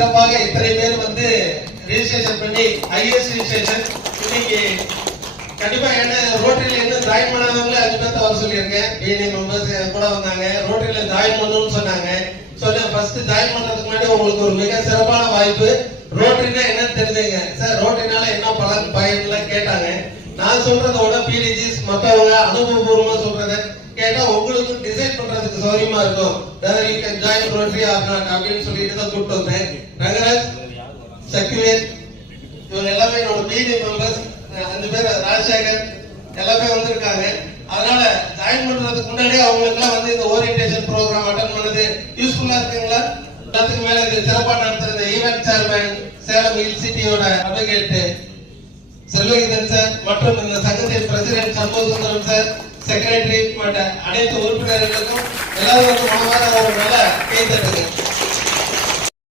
சிறப்பாக இத்தனை பேர் வந்து ரெஜிஸ்ட்ரேஷன் பண்ணி ஹையஸ்ட் ரெஜிஸ்ட்ரேஷன் இன்னைக்கு கண்டிப்பா என்ன ரோட்டரியில இருந்து ஜாயின் பண்ணாதவங்கள 5 பேர்த்த வர சொல்லியிருக்கேன். பிஎன்ஏ மெம்பர்ஸ் கூட வந்தாங்க. ரோட்டரியில ஜாயின் பண்ணணும்னு சொன்னாங்க. ஃபர்ஸ்ட் ஜாயின் பண்றதுக்கு முன்னாடி உங்களுக்கு ஒரு மிக சிறப்பான வாய்ப்பு. ரோட்டரினா என்னன்னு தெரிஞ்சுங்க சார். ரோட்டரினால என்ன பயன்லாம் கேட்டாங்க. நான் சொல்றத விட பிடிஜிஸ் மத்தவங்க அனுபவபூர்வமா சொல்றத கேட்டா உங்களுக்கு டிசைட் பண்றதுக்கு சௌரியமா இருக்கும். whether you can join Rotary or not அப்படின்னு சொல்லிட்டு தான் கூப்பிட்டு வந்தேன். ரங்கராஜ், சக்திவேல் இவங்க எல்லாமே என்னோட பிடி மெம்பர்ஸ். 5 பேர் ராஜசேகர் எல்லாமே வந்திருக்காங்க. அதனால ஜாயின் பண்றதுக்கு முன்னாடியே அவங்களுக்கு எல்லாம் வந்து இந்த ஓரியன்டேஷன் ப்ரோக்ராம் அட்டெண்ட் பண்ணது யூஸ்ஃபுல்லா இருக்குங்களா? எல்லாத்துக்கு மேல இது சிறப்பா நடத்துறது ஈவென்ட் சேர்மேன் சேலம் ஹில் சிட்டியோட அட்வொகேட் செல்வகிதன் சார் மற்றும் இந்த சங்கத்தின் பிரசிடென்ட் சண்முகசுந்தரம் சார், செக்ரட்டரி மற்றும் அனைத்து உறுப்பினர்களுக்கும் எல்லாரும் மனமார ஒரு நல்ல கை தட்டுங்க.